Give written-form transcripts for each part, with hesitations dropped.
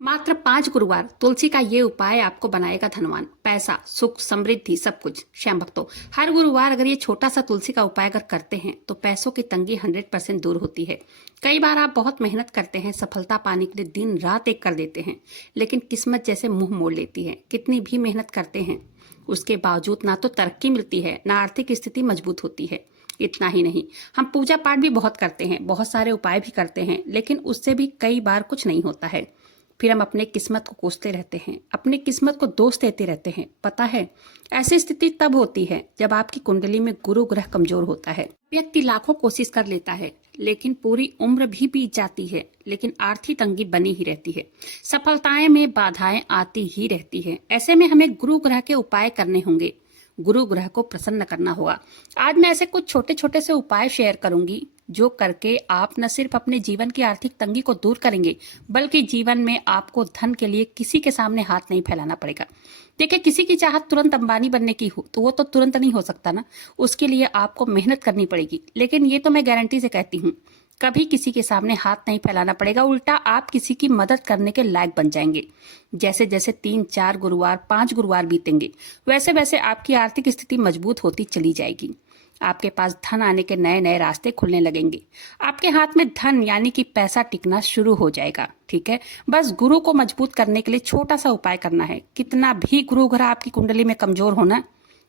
मात्र 5 गुरुवार तुलसी का ये उपाय आपको बनाएगा धनवान। पैसा, सुख, समृद्धि, सब कुछ। श्याम भक्तों, हर गुरुवार अगर ये छोटा सा तुलसी का उपाय अगर करते हैं तो पैसों की तंगी 100% दूर होती है। कई बार आप बहुत मेहनत करते हैं, सफलता पाने के लिए दिन रात एक कर देते हैं, लेकिन किस्मत जैसे मुंह मोड़ लेती है। कितनी भी मेहनत करते हैं उसके बावजूद ना तो तरक्की मिलती है, ना आर्थिक स्थिति मजबूत होती है। इतना ही नहीं, हम पूजा पाठ भी बहुत करते हैं, बहुत सारे उपाय भी करते हैं, लेकिन उससे भी कई बार कुछ नहीं होता है। फिर हम अपने किस्मत को कोसते रहते हैं, अपनी किस्मत को दोष देते रहते हैं। पता है, ऐसी स्थिति तब होती है जब आपकी कुंडली में गुरु ग्रह कमजोर होता है। व्यक्ति लाखों कोशिश कर लेता है, लेकिन पूरी उम्र भी बीत जाती है, लेकिन आर्थिक तंगी बनी ही रहती है। सफलताएं में बाधाएं आती ही रहती है। ऐसे में हमें गुरु ग्रह के उपाय करने होंगे, गुरु ग्रह को प्रसन्न करना होगा। आज मैं ऐसे कुछ छोटे छोटे से उपाय शेयर करूंगी जो करके आप न सिर्फ अपने जीवन की आर्थिक तंगी को दूर करेंगे, बल्कि जीवन में आपको धन के लिए किसी के सामने हाथ नहीं फैलाना पड़ेगा। देखिए, किसी की चाहत तुरंत अंबानी बनने की हो तो वो तो तुरंत नहीं हो सकता ना, उसके लिए आपको मेहनत करनी पड़ेगी। लेकिन ये तो मैं गारंटी से कहती हूँ, कभी किसी के सामने हाथ नहीं फैलाना पड़ेगा, उल्टा आप किसी की मदद करने के लायक बन जाएंगे। जैसे जैसे 3-4 गुरुवार, 5 गुरुवार बीतेंगे, वैसे वैसे आपकी आर्थिक स्थिति मजबूत होती चली जाएगी। आपके पास धन आने के नए नए रास्ते खुलने लगेंगे। आपके हाथ में धन यानी कि पैसा टिकना शुरू हो जाएगा। ठीक है, बस गुरु को मजबूत करने के लिए छोटा सा उपाय करना है। कितना भी गुरु ग्रह आपकी कुंडली में कमजोर होना,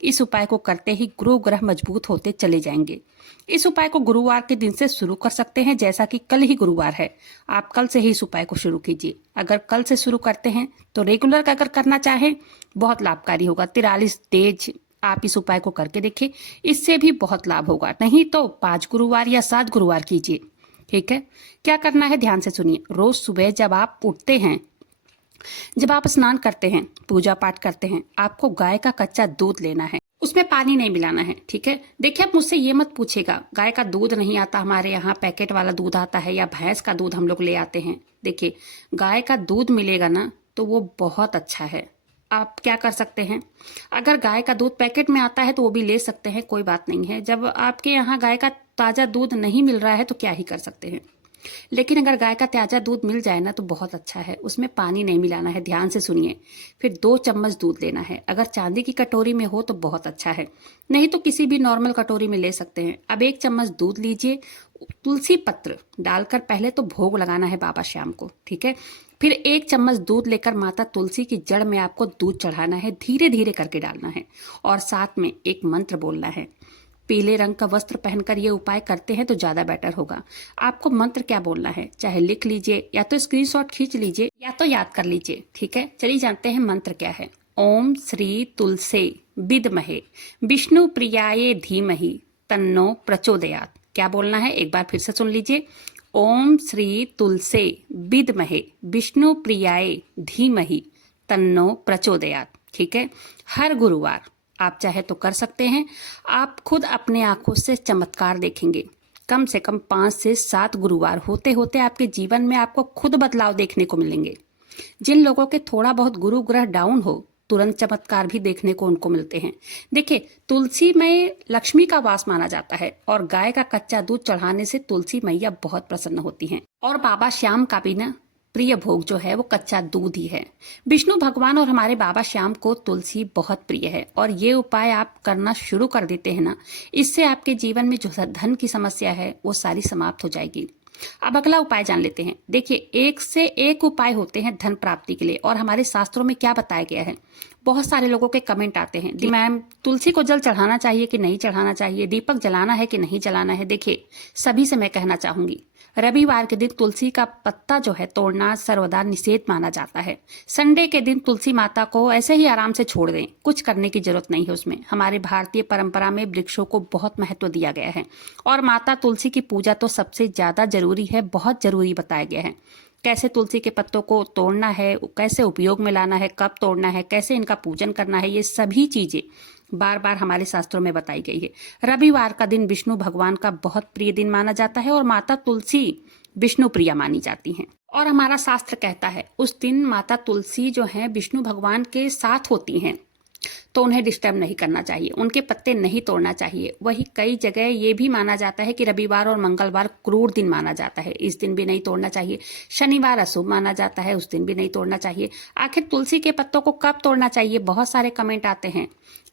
इस उपाय को करते ही गुरु ग्रह मजबूत होते चले जाएंगे। इस उपाय को गुरुवार के दिन से शुरू कर सकते हैं, जैसा कि कल ही गुरुवार है। आप कल से ही इस उपाय को शुरू कीजिए। अगर कल से शुरू करते हैं तो रेगुलर अगर करना चाहें बहुत लाभकारी होगा। 43 डेज आप इस उपाय को करके देखिए, इससे भी बहुत लाभ होगा। नहीं तो 5 गुरुवार या 7 गुरुवार कीजिए। ठीक है, क्या करना है ध्यान से सुनिए। रोज सुबह जब आप उठते हैं, जब आप स्नान करते हैं, पूजा पाठ करते हैं, आपको गाय का कच्चा दूध लेना है। उसमें पानी नहीं मिलाना है। ठीक है, देखिए, आप मुझसे ये मत पूछेगा गाय का दूध नहीं आता, हमारे यहाँ पैकेट वाला दूध आता है या भैंस का दूध हम लोग ले आते हैं। देखिए, गाय का दूध मिलेगा ना तो वो बहुत अच्छा है। आप क्या कर सकते हैं, अगर गाय का दूध पैकेट में आता है तो वो भी ले सकते हैं, कोई बात नहीं है। जब आपके यहाँ गाय का ताज़ा दूध नहीं मिल रहा है तो क्या ही कर सकते हैं। लेकिन अगर गाय का ताज़ा दूध मिल जाए ना तो बहुत अच्छा है। उसमें पानी नहीं मिलाना है, ध्यान से सुनिए। फिर 2 चम्मच दूध लेना है। अगर चांदी की कटोरी में हो तो बहुत अच्छा है, नहीं तो किसी भी नॉर्मल कटोरी में ले सकते हैं। अब 1 चम्मच दूध लीजिए, तुलसी पत्र डालकर पहले तो भोग लगाना है बाबा श्याम को। ठीक है, फिर 1 चम्मच दूध लेकर माता तुलसी की जड़ में आपको दूध चढ़ाना है, धीरे धीरे करके डालना है, और साथ में एक मंत्र बोलना है। पीले रंग का वस्त्र पहनकर ये उपाय करते हैं तो ज्यादा बेटर होगा। आपको मंत्र क्या बोलना है, चाहे लिख लीजिए या तो स्क्रीनशॉट खींच लीजिए या तो याद कर लीजिए। ठीक है, चलिए जानते हैं मंत्र क्या है। ओम श्री तुलसे विद्महे विष्णु प्रियाये धीमहि तन्नो प्रचोदयात्। क्या बोलना है, एक बार फिर से सुन लीजिए। ओम श्री तुलसे विद्महे विष्णु प्रियाये धीमहि तन्नो प्रचोदयात्। ठीक है, हर गुरुवार आप चाहे तो कर सकते हैं। आप खुद अपने आंखों से चमत्कार देखेंगे। कम से कम 5 से 7 गुरुवार होते होते आपके जीवन में आपको खुद बदलाव देखने को मिलेंगे। जिन लोगों के थोड़ा बहुत गुरु ग्रह डाउन हो, तुरंत चमत्कार भी देखने को उनको मिलते हैं। देखिए, तुलसी में लक्ष्मी का वास माना जाता है और गाय का कच्चा दूध चढ़ाने से तुलसी मैया बहुत प्रसन्न होती हैं। और बाबा श्याम का भी ना प्रिय भोग जो है वो कच्चा दूध ही है। विष्णु भगवान और हमारे बाबा श्याम को तुलसी बहुत प्रिय है, और ये उपाय आप करना शुरू कर देते हैं ना, इससे आपके जीवन में जो धन की समस्या है वो सारी समाप्त हो जाएगी। अब अगला उपाय जान लेते हैं। देखिए, एक से एक उपाय होते हैं धन प्राप्ति के लिए, और हमारे शास्त्रों में क्या बताया गया है। बहुत सारे लोगों के कमेंट आते हैं, मैम तुलसी को जल चढ़ाना चाहिए कि नहीं चढ़ाना चाहिए, दीपक जलाना है कि नहीं जलाना है। देखिए, सभी से मैं कहना चाहूंगी, रविवार के दिन तुलसी का पत्ता जो है तोड़ना सर्वदा निषेध माना जाता है। संडे के दिन तुलसी माता को ऐसे ही आराम से छोड़ दें, कुछ करने की जरूरत नहीं है उसमें। हमारे भारतीय परंपरा में वृक्षों को बहुत महत्व दिया गया है, और माता तुलसी की पूजा तो सबसे ज्यादा जरूरी है, बहुत जरूरी बताया गया है। कैसे तुलसी के पत्तों को तोड़ना है, कैसे उपयोग में लाना है, कब तोड़ना है, कैसे इनका पूजन करना है, ये सभी चीजें बार बार हमारे शास्त्रों में बताई गई है। रविवार का दिन विष्णु भगवान का बहुत प्रिय दिन माना जाता है, और माता तुलसी विष्णु प्रिया मानी जाती हैं। और हमारा शास्त्र कहता है उस दिन माता तुलसी जो है विष्णु भगवान के साथ होती हैं। तो उन्हें डिस्टर्ब नहीं करना चाहिए, उनके पत्ते नहीं तोड़ना चाहिए। वही कई जगह ये भी माना जाता है कि रविवार और मंगलवार क्रूर दिन माना जाता है, इस दिन भी नहीं तोड़ना चाहिए। शनिवार अशुभ माना जाता है, उस दिन भी नहीं तोड़ना चाहिए। आखिर तुलसी के पत्तों को कब तोड़ना चाहिए, बहुत सारे कमेंट आते हैं।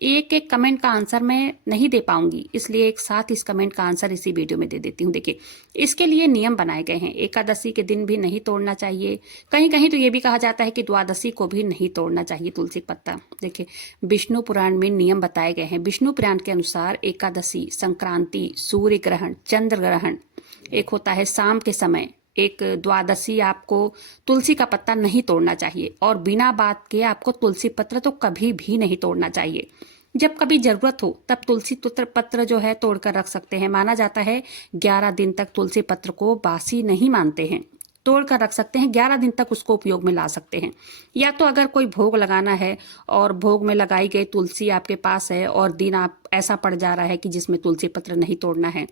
एक एक कमेंट का आंसर मैं नहीं दे पाऊंगी, इसलिए एक साथ इस कमेंट का आंसर इसी वीडियो में दे देती हूँ। देखिए, इसके लिए नियम बनाए गए हैं। एकादशी के दिन भी नहीं तोड़ना चाहिए। कहीं कहीं तो ये भी कहा जाता है कि द्वादशी को भी नहीं तोड़ना चाहिए तुलसी पत्ता। देखिए, विष्णु पुराण में नियम बताए गए हैं। विष्णु पुराण के अनुसार एकादशी, संक्रांति, सूर्य ग्रहण, चंद्र ग्रहण, एक होता है शाम के समय, एक द्वादशी, आपको तुलसी का पत्ता नहीं तोड़ना चाहिए। और बिना बात के आपको तुलसी पत्र तो कभी भी नहीं तोड़ना चाहिए। जब कभी जरूरत हो तब तुलसी पत्र जो है तोड़कर रख सकते हैं। माना जाता है 11 दिन तक तुलसी पत्र को बासी नहीं मानते हैं, तोड़कर रख सकते हैं, 11 दिन तक उसको उपयोग में ला सकते हैं। या तो अगर कोई भोग लगाना है और भोग में लगाई गई तुलसी आपके पास है और दिन आप ऐसा पड़ जा रहा है कि जिसमें तुलसी पत्र नहीं तोड़ना है,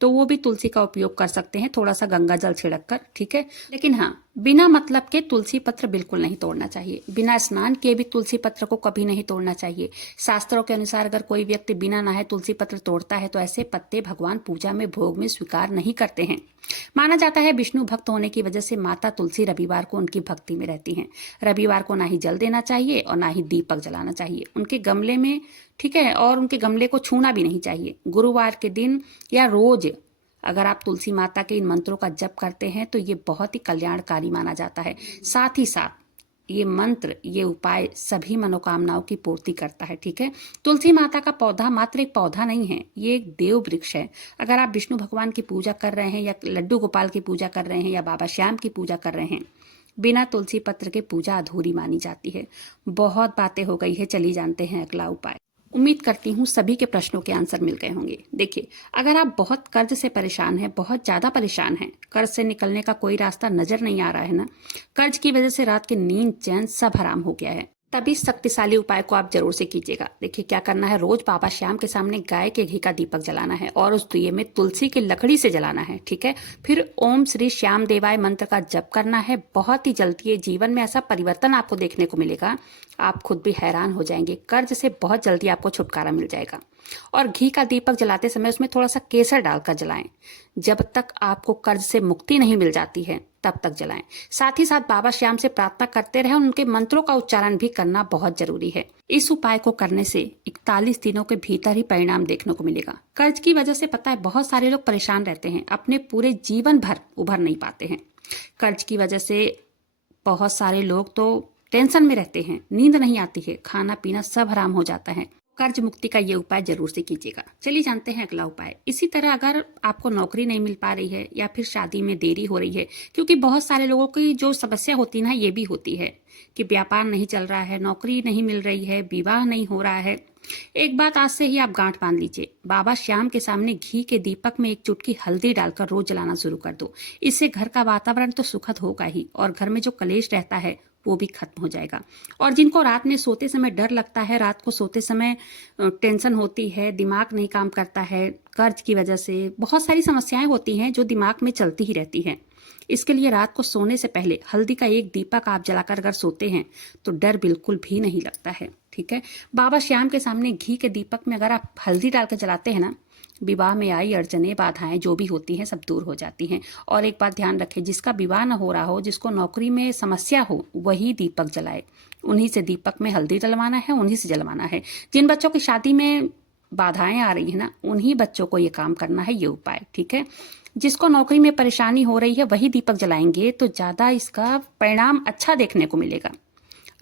तो वो भी तुलसी का उपयोग कर सकते हैं, थोड़ा सा गंगा जल छिड़क कर, ठीक है। लेकिन हाँ, बिना मतलब के तुलसी पत्र बिल्कुल नहीं तोड़ना चाहिए। बिना स्नान किए भी तुलसी पत्र को कभी नहीं तोड़ना चाहिए। शास्त्रों के अनुसार अगर कोई व्यक्ति बिना नहाए तुलसी पत्र तोड़ता है तो ऐसे पत्ते भगवान पूजा में भोग में स्वीकार नहीं करते हैं। माना जाता है विष्णु भक्त होने की वजह से माता तुलसी रविवार को उनकी भक्ति में रहती हैं। रविवार को ना ही जल देना चाहिए और ना ही दीपक जलाना चाहिए उनके गमले में, ठीक है, और उनके गमले को छूना भी नहीं चाहिए। गुरुवार के दिन या रोज अगर आप तुलसी माता के इन मंत्रों का जप करते हैं तो ये बहुत ही कल्याणकारी माना जाता है। साथ ही साथ ये मंत्र, ये उपाय सभी मनोकामनाओं की पूर्ति करता है, ठीक है। तुलसी माता का पौधा मात्र एक पौधा नहीं है, ये एक देव वृक्ष है। अगर आप विष्णु भगवान की पूजा कर रहे हैं या लड्डू गोपाल की पूजा कर रहे हैं या बाबा श्याम की पूजा कर रहे हैं, बिना तुलसी पत्र के पूजा अधूरी मानी जाती है। बहुत बातें हो गई है, चलिए जानते हैं अगला उपाय। उम्मीद करती हूँ सभी के प्रश्नों के आंसर मिल गए होंगे। देखिए, अगर आप बहुत कर्ज से परेशान हैं, बहुत ज़्यादा परेशान हैं, कर्ज से निकलने का कोई रास्ता नजर नहीं आ रहा है ना, कर्ज की वजह से रात की नींद चैन सब हराम हो गया है, तभी शक्तिशाली उपाय को आप जरूर से कीजिएगा। देखिए, क्या करना है, रोज बाबा श्याम के सामने गाय के घी का दीपक जलाना है और उस दिए में तुलसी की लकड़ी से जलाना है, ठीक है। फिर ओम श्री श्याम देवाय मंत्र का जप करना है। बहुत ही जल्दी ये जीवन में ऐसा परिवर्तन आपको देखने को मिलेगा, आप खुद भी हैरान हो जाएंगे। कर्ज से बहुत जल्दी आपको छुटकारा मिल जाएगा। और घी का दीपक जलाते समय उसमें थोड़ा सा केसर डालकर जलाएं। जब तक आपको कर्ज से मुक्ति नहीं मिल जाती है तब तक जलाएं। साथ ही साथ बाबा श्याम से प्रार्थना करते रहें, उनके मंत्रों का उच्चारण भी करना बहुत जरूरी है। इस उपाय को करने से 41 दिनों के भीतर ही परिणाम देखने को मिलेगा। कर्ज की वजह से पता है बहुत सारे लोग परेशान रहते हैं, अपने पूरे जीवन भर उभर नहीं पाते हैं। कर्ज की वजह से बहुत सारे लोग तो टेंशन में रहते हैं, नींद नहीं आती है, खाना पीना सब हराम हो जाता है। कर्ज मुक्ति का ये उपाय जरूर से कीजिएगा। चलिए जानते हैं अगला उपाय। इसी तरह अगर आपको नौकरी नहीं मिल पा रही है या फिर शादी में देरी हो रही है, क्योंकि बहुत सारे लोगों की जो समस्या होती है ना, ये भी होती है कि व्यापार नहीं चल रहा है, नौकरी नहीं मिल रही है, विवाह नहीं हो रहा है। एक बात आज से ही आप गांठ बांध लीजिए, बाबा श्याम के सामने घी के दीपक में एक चुटकी हल्दी डालकर रोज जलाना शुरू कर दो। इससे घर का वातावरण तो सुखद होगा ही और घर में जो कलेश रहता है वो भी खत्म हो जाएगा। और जिनको रात में सोते समय डर लगता है, रात को सोते समय टेंशन होती है, दिमाग नहीं काम करता है, कर्ज की वजह से बहुत सारी समस्याएं होती हैं जो दिमाग में चलती ही रहती हैं, इसके लिए रात को सोने से पहले हल्दी का एक दीपक आप जलाकर अगर सोते हैं तो डर बिल्कुल भी नहीं लगता है, ठीक है। बाबा श्याम के सामने घी के दीपक में अगर आप हल्दी डालकर जलाते हैं ना, विवाह में आई अड़चने बाधाएं जो भी होती हैं सब दूर हो जाती हैं। और एक बात ध्यान रखें, जिसका विवाह ना हो रहा हो, जिसको नौकरी में समस्या हो, वही दीपक जलाए। उन्हीं से दीपक में हल्दी डलवाना है, उन्हीं से जलवाना है। जिन बच्चों की शादी में बाधाएं आ रही है ना, उन्हीं बच्चों को ये काम करना है, ये उपाय, ठीक है। जिसको नौकरी में परेशानी हो रही है वही दीपक जलाएंगे तो ज्यादा इसका परिणाम अच्छा देखने को मिलेगा।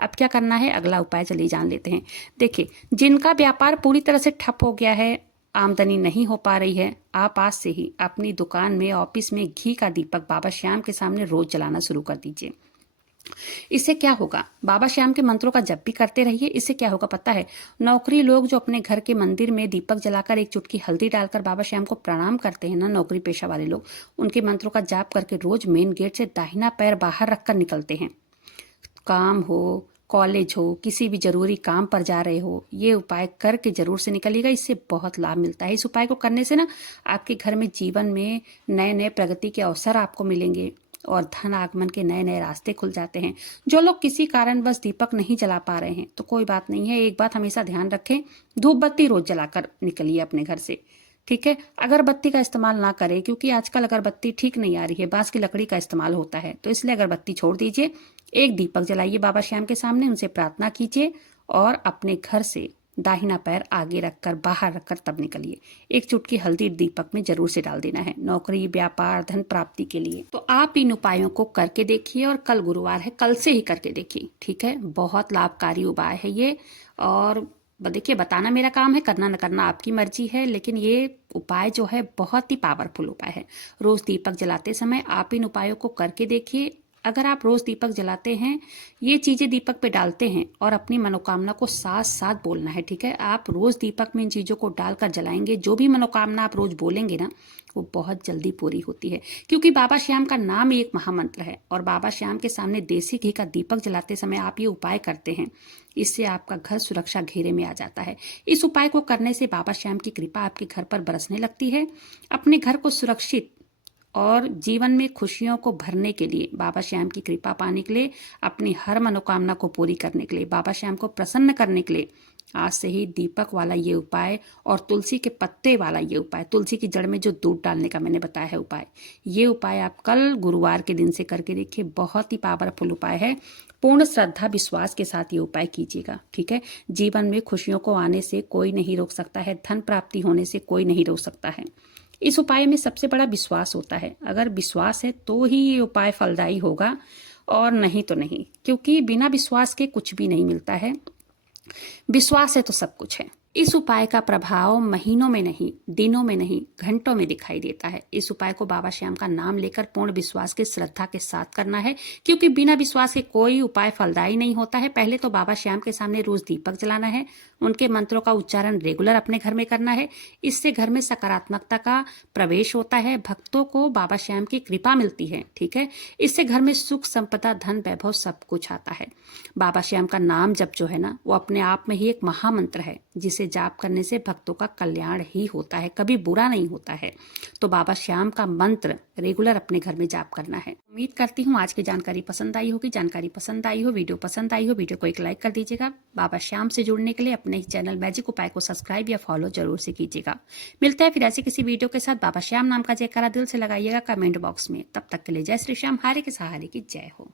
अब क्या करना है, अगला उपाय चलिए जान लेते हैं। देखिए, जिनका व्यापार पूरी तरह से ठप हो गया है, आमदनी नहीं हो पा रही है, आप आज से ही अपनी दुकान में, ऑफिस में घी का दीपक बाबा श्याम के सामने रोज जलाना शुरू कर दीजिए। इससे क्या होगा, बाबा श्याम के मंत्रों का जप भी करते रहिए। इससे क्या होगा पता है, नौकरी लोग जो अपने घर के मंदिर में दीपक जलाकर एक चुटकी हल्दी डालकर बाबा श्याम को प्रणाम करते हैं ना, नौकरी पेशा वाले लोग, उनके मंत्रों का जाप करके रोज मेन गेट से दाहिना पैर बाहर रखकर निकलते हैं। काम हो, कॉलेज हो, किसी भी जरूरी काम पर जा रहे हो, ये उपाय करके जरूर से निकलिएगा, इससे बहुत लाभ मिलता है। इस उपाय को करने से ना आपके घर में जीवन में नए नए प्रगति के अवसर आपको मिलेंगे और धन आगमन के नए नए रास्ते खुल जाते हैं। जो लोग किसी कारणवश दीपक नहीं जला पा रहे हैं तो कोई बात नहीं है, एक बात हमेशा ध्यान रखें, धूप बत्ती रोज जलाकर निकलिए अपने घर से, ठीक है। अगरबत्ती का इस्तेमाल ना करें, क्योंकि आजकल अगरबत्ती ठीक नहीं आ रही है, बांस की लकड़ी का इस्तेमाल होता है, तो इसलिए अगरबत्ती छोड़ दीजिए। एक दीपक जलाइए बाबा श्याम के सामने, उनसे प्रार्थना कीजिए और अपने घर से दाहिना पैर आगे रखकर बाहर रखकर तब निकलिए। एक चुटकी हल्दी दीपक में जरूर से डाल देना है, नौकरी, व्यापार, धन प्राप्ति के लिए। तो आप इन उपायों को करके देखिए और कल गुरुवार है, कल से ही करके देखिए, ठीक है। बहुत लाभकारी उपाय है ये। और देखिए, बताना मेरा काम है, करना न करना आपकी मर्जी है, लेकिन ये उपाय जो है बहुत ही पावरफुल उपाय है। रोज दीपक जलाते समय आप इन उपायों को करके देखिए। अगर आप रोज दीपक जलाते हैं, ये चीजें दीपक पे डालते हैं और अपनी मनोकामना को साथ साथ बोलना है, ठीक है। आप रोज दीपक में इन चीजों को डालकर जलाएंगे, जो भी मनोकामना आप रोज बोलेंगे ना, वो बहुत जल्दी पूरी होती है। क्योंकि बाबा श्याम का नाम ही एक महामंत्र है और बाबा श्याम के सामने देसी घी का दीपक जलाते समय आप ये उपाय करते हैं, इससे आपका घर सुरक्षा घेरे में आ जाता है। इस उपाय को करने से बाबा श्याम की कृपा आपके घर पर बरसने लगती है। अपने घर को सुरक्षित और जीवन में खुशियों को भरने के लिए, बाबा श्याम की कृपा पाने के लिए, अपनी हर मनोकामना को पूरी करने के लिए, बाबा श्याम को प्रसन्न करने के लिए आज से ही दीपक वाला ये उपाय और तुलसी के पत्ते वाला ये उपाय, तुलसी की जड़ में जो दूध डालने का मैंने बताया है उपाय, ये उपाय आप कल गुरुवार के दिन से करके देखिए। बहुत ही पावरफुल उपाय है। पूर्ण श्रद्धा विश्वास के साथ ये उपाय कीजिएगा, ठीक है। जीवन में खुशियों को आने से कोई नहीं रोक सकता है, धन प्राप्ति होने से कोई नहीं रोक सकता है। इस उपाय में सबसे बड़ा विश्वास होता है। अगर विश्वास है तो ही ये उपाय फलदायी होगा और नहीं तो नहीं, क्योंकि बिना विश्वास के कुछ भी नहीं मिलता है। विश्वास है तो सब कुछ है। इस उपाय का प्रभाव महीनों में नहीं, दिनों में नहीं, घंटों में दिखाई देता है। इस उपाय को बाबा श्याम का नाम लेकर पूर्ण विश्वास के श्रद्धा के साथ करना है, क्योंकि बिना विश्वास के कोई उपाय फलदायी नहीं होता है। पहले तो बाबा श्याम के सामने रोज दीपक जलाना है, उनके मंत्रों का उच्चारण रेगुलर अपने घर में करना है। इससे घर में सकारात्मकता का प्रवेश होता है, भक्तों को बाबा श्याम की कृपा मिलती है, ठीक है। इससे घर में सुख, संपदा, धन, वैभव सब कुछ आता है। बाबा श्याम का नाम जप जो है ना, वो अपने आप में ही एक महामंत्र है, जिसे जाप करने से भक्तों का कल्याण ही होता है, कभी बुरा नहीं होता है। तो बाबा श्याम का मंत्र रेगुलर अपने घर में जाप करना है। उम्मीद करती हूँ आज की जानकारी पसंद आई होगी। जानकारी पसंद आई हो, वीडियो पसंद आई हो, वीडियो को एक लाइक कर दीजिएगा। बाबा श्याम से जुड़ने के लिए अपने चैनल मैजिक उपाय को सब्सक्राइब या फॉलो जरूर से कीजिएगा। मिलता है फिर ऐसी किसी वीडियो के साथ। बाबा श्याम नाम का जयकारा दिल से लगाइएगा कमेंट बॉक्स में। तब तक के लिए जय श्री श्याम, हारे के सहारे की जय हो।